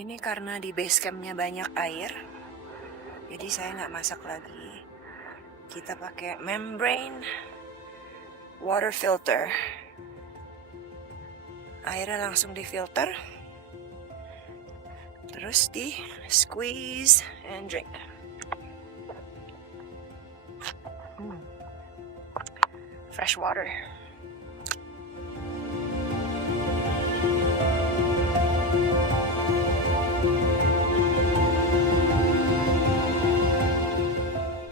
Ini karena di base campnya banyak air, jadi saya nggak masak lagi. Kita pakai membrane water filter. Airnya langsung difilter, terus di squeeze and drink. Fresh water.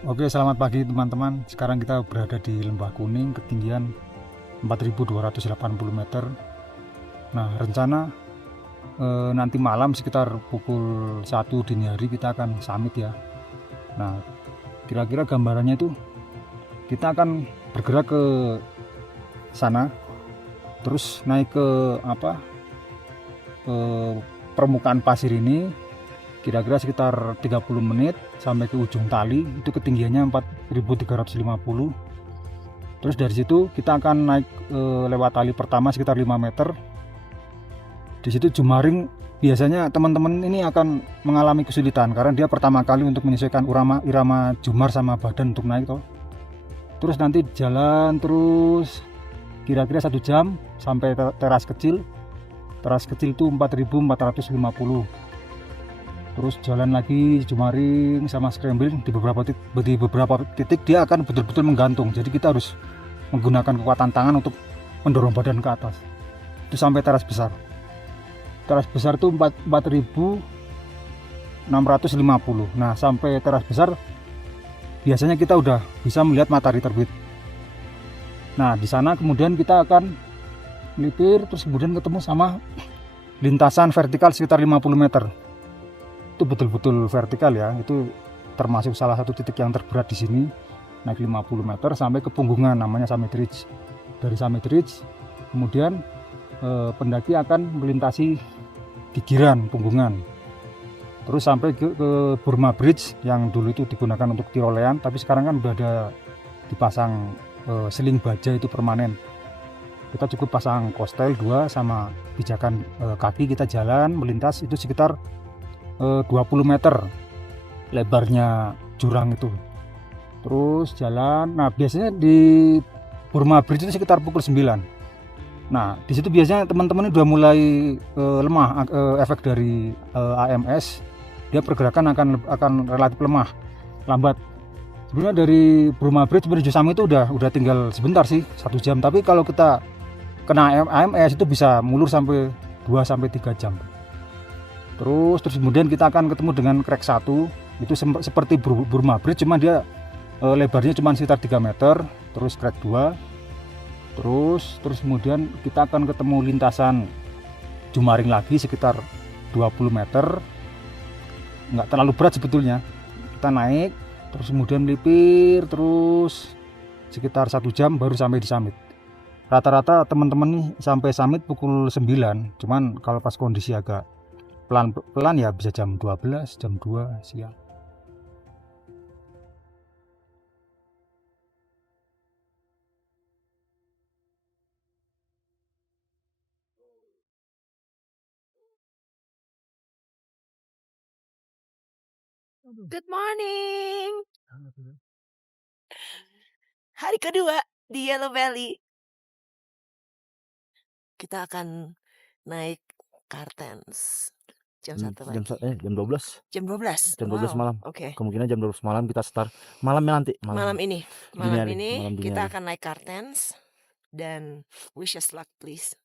Oke, selamat pagi teman-teman. Sekarang kita berada di Lembah Kuning, ketinggian 4.280 meter. Nah, rencana nanti malam sekitar pukul 1 dini hari kita akan summit ya. Nah, kira-kira gambarannya itu kita akan bergerak ke sana, terus naik ke permukaan pasir ini, kira-kira sekitar 30 menit sampai ke ujung tali. Itu ketinggiannya 4.350. Terus dari situ kita akan naik lewat tali pertama sekitar 5 meter. Di situ jumaring biasanya teman-teman ini akan mengalami kesulitan karena dia pertama kali untuk menyesuaikan irama jumar sama badan untuk naik toh. Terus nanti jalan terus kira-kira 1 jam sampai teras kecil. Teras kecil itu 4.450. Terus jalan lagi jumaring sama scrambling di beberapa titik dia akan betul-betul menggantung. Jadi kita harus menggunakan kekuatan tangan untuk mendorong badan ke atas. Itu sampai teras besar. Teras besar itu 4.650. Nah, sampai teras besar biasanya kita udah bisa melihat matahari terbit. Nah, di sana kemudian kita akan melipir terus kemudian ketemu sama lintasan vertikal sekitar 50 meter. Itu betul-betul vertikal ya, itu termasuk salah satu titik yang terberat di sini, naik 50 meter sampai ke punggungan namanya Summit Ridge. Dari Summit Ridge kemudian pendaki akan melintasi gigiran punggungan terus sampai ke Burma Bridge yang dulu itu digunakan untuk tirolean, tapi sekarang kan udah ada dipasang seling baja itu permanen. Kita cukup pasang kostel 2 sama pijakan kaki, kita jalan melintas itu sekitar 20 meter lebarnya jurang itu. Terus jalan. Nah, biasanya di Burma Bridge itu sekitar pukul 9. Nah, di situ biasanya teman-teman udah mulai lemah efek dari AMS. Dia pergerakan akan relatif lambat. Sebenarnya dari Burma Bridge menuju Summit itu udah tinggal sebentar sih, 1 jam. Tapi kalau kita kena AMS itu bisa mulur sampai 2 sampai 3 jam. Terus kemudian kita akan ketemu dengan crack 1. Itu seperti Burma Bridge, cuma dia lebarnya cuma sekitar 3 meter. Terus crack 2. Terus kemudian kita akan ketemu lintasan jumaring lagi sekitar 20 meter. Nggak terlalu berat sebetulnya. Kita naik, terus kemudian melipir, terus sekitar 1 jam baru sampai di summit. Rata-rata teman-teman nih sampai summit pukul 9. Cuman kalau pas kondisi agak pelan ya bisa jam 12, jam 2 siang. Good morning. Hari kedua di Yellow Valley. Kita akan naik Kartens jam 1 pagi. Jam 12. Jam 12. Jam 12 malam. Oke. Kemungkinan jam 12 malam kita start. Malamnya nanti. Malam ini dini kita hari. akan naik Kartens dan wish us luck please.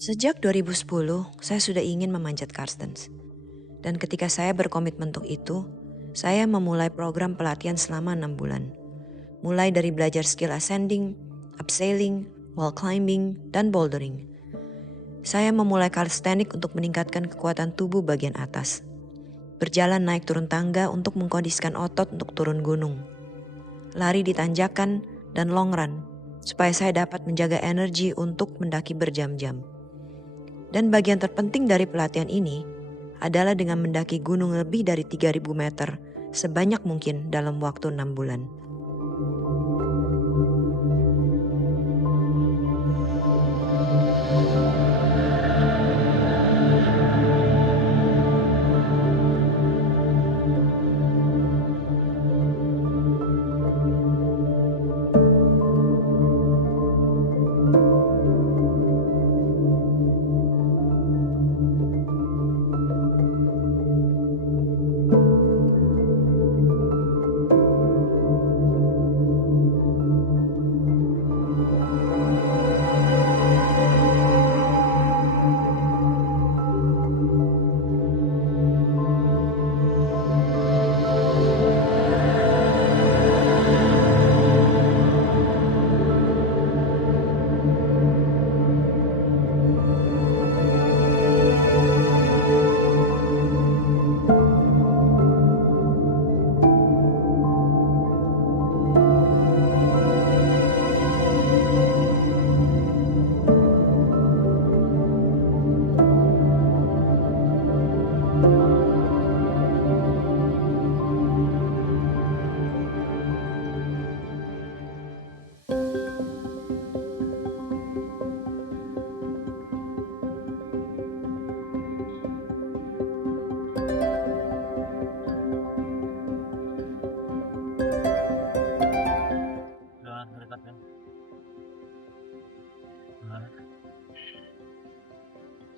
Sejak 2010, saya sudah ingin memanjat Karstens. Dan ketika saya berkomitmen untuk itu, saya memulai program pelatihan selama 6 bulan. Mulai dari belajar skill ascending, upsailing, wall climbing, dan bouldering. Saya memulai calisthenics untuk meningkatkan kekuatan tubuh bagian atas. Berjalan naik turun tangga untuk mengkondisikan otot untuk turun gunung. Lari di tanjakan dan long run, supaya saya dapat menjaga energi untuk mendaki berjam-jam. Dan bagian terpenting dari pelatihan ini adalah dengan mendaki gunung lebih dari 3.000 meter sebanyak mungkin dalam waktu 6 bulan.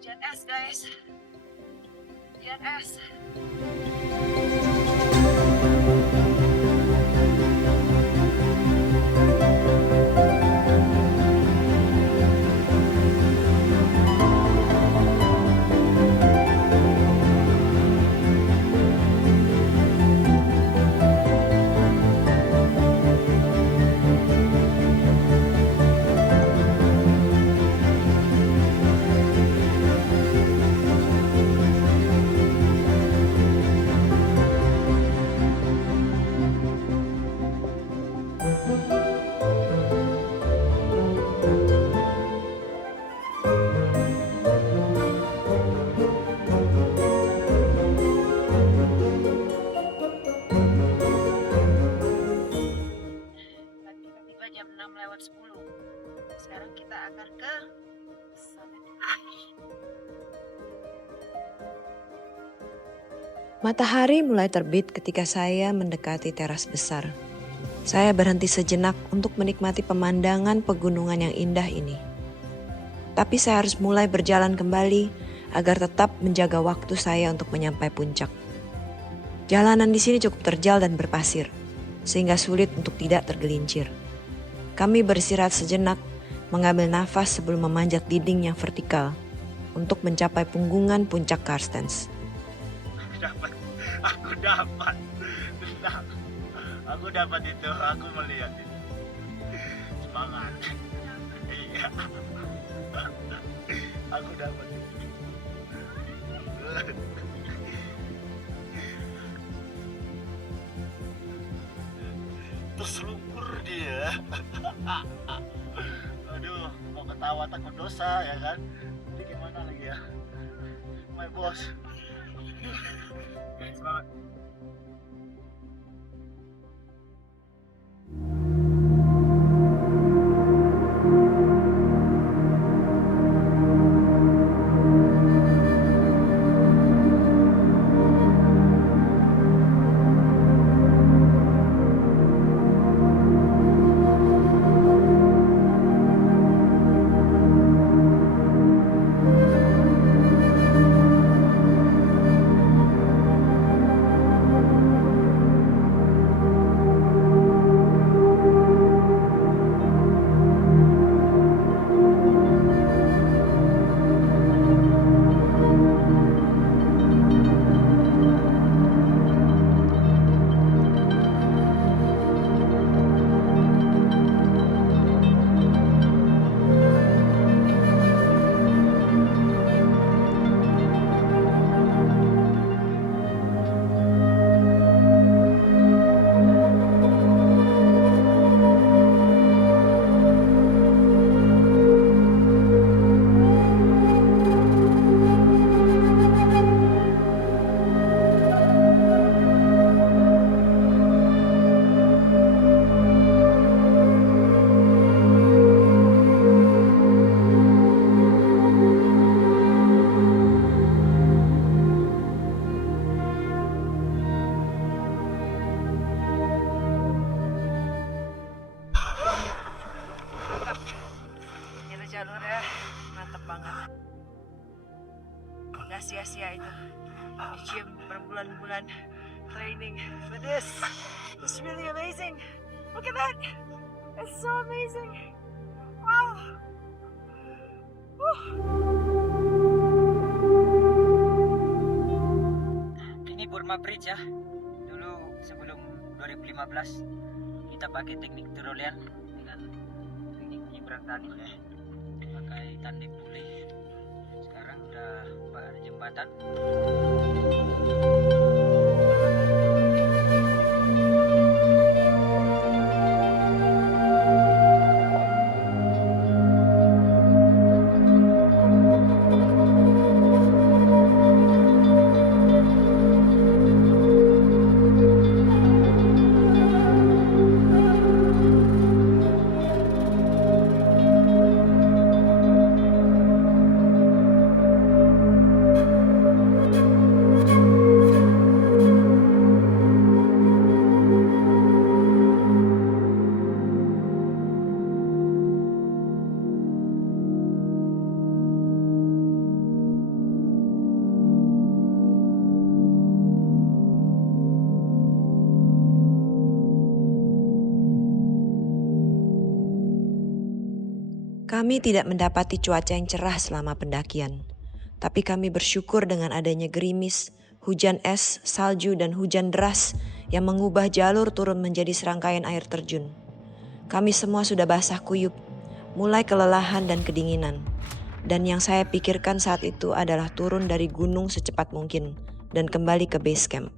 Hujan es guys, hujan es. Jam 6:10. Sekarang kita akan ke summit. Matahari mulai terbit ketika saya mendekati teras besar. Saya berhenti sejenak untuk menikmati pemandangan pegunungan yang indah ini. Tapi saya harus mulai berjalan kembali agar tetap menjaga waktu saya untuk menyampai puncak. Jalanan di sini cukup terjal dan berpasir, sehingga sulit untuk tidak tergelincir. Kami beristirahat sejenak, mengambil nafas sebelum memanjat dinding yang vertikal untuk mencapai punggungan puncak Karstens. Aku dapat itu, aku melihat itu. Semangat. Iya. Aku dapat itu. Terselubur dia. Aduh, mau ketawa takut dosa ya kan? Jadi gimana lagi ya? My boss. Semangat. Gak sia-sia itu. Di gym berbulan-bulan training for this. It's really amazing. Look at that. It's so amazing. Wow. Ini Burma Bridge ya. Dulu sebelum 2015 kita pakai teknik Tyrolean dengan teknik menyeberang tanding ya. Pakai tandem pulih. Sekarang udah ada jembatan. Kami tidak mendapati cuaca yang cerah selama pendakian, tapi kami bersyukur dengan adanya gerimis, hujan es, salju, dan hujan deras yang mengubah jalur turun menjadi serangkaian air terjun. Kami semua sudah basah kuyup, mulai kelelahan dan kedinginan. Dan yang saya pikirkan saat itu adalah turun dari gunung secepat mungkin dan kembali ke base camp.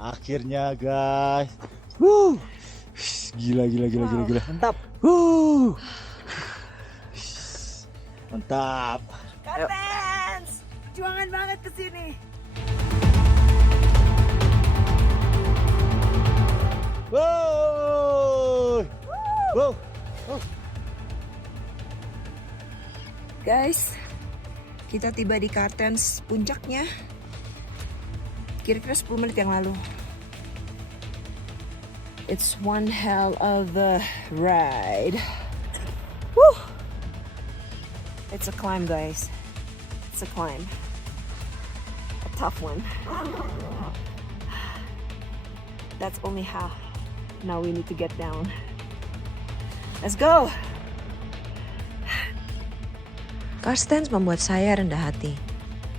Akhirnya guys. Gila. Mantap. Mantap. Kartens, juangan banget kesini. Wow. Guys, kita tiba di Kartens puncaknya kira-kira 10 menit yang lalu. It's one hell of a ride. Woo! It's a climb, guys. It's a climb. A tough one. That's only half. Now we need to get down. Let's go! Karstens membuat saya rendah hati.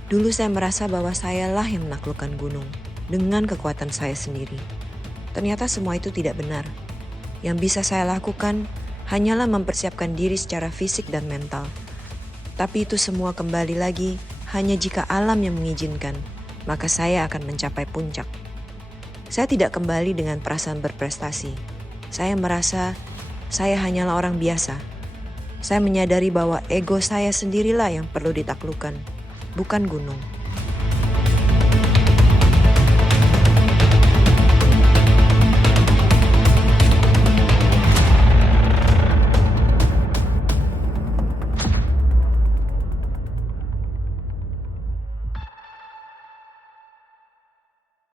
Dulu saya merasa bahwa sayalah yang menaklukkan gunung dengan kekuatan saya sendiri. Ternyata semua itu tidak benar. Yang bisa saya lakukan hanyalah mempersiapkan diri secara fisik dan mental. Tapi itu semua kembali lagi hanya jika alam yang mengizinkan, maka saya akan mencapai puncak. Saya tidak kembali dengan perasaan berprestasi. Saya merasa saya hanyalah orang biasa. Saya menyadari bahwa ego saya sendirilah yang perlu ditaklukkan, bukan gunung.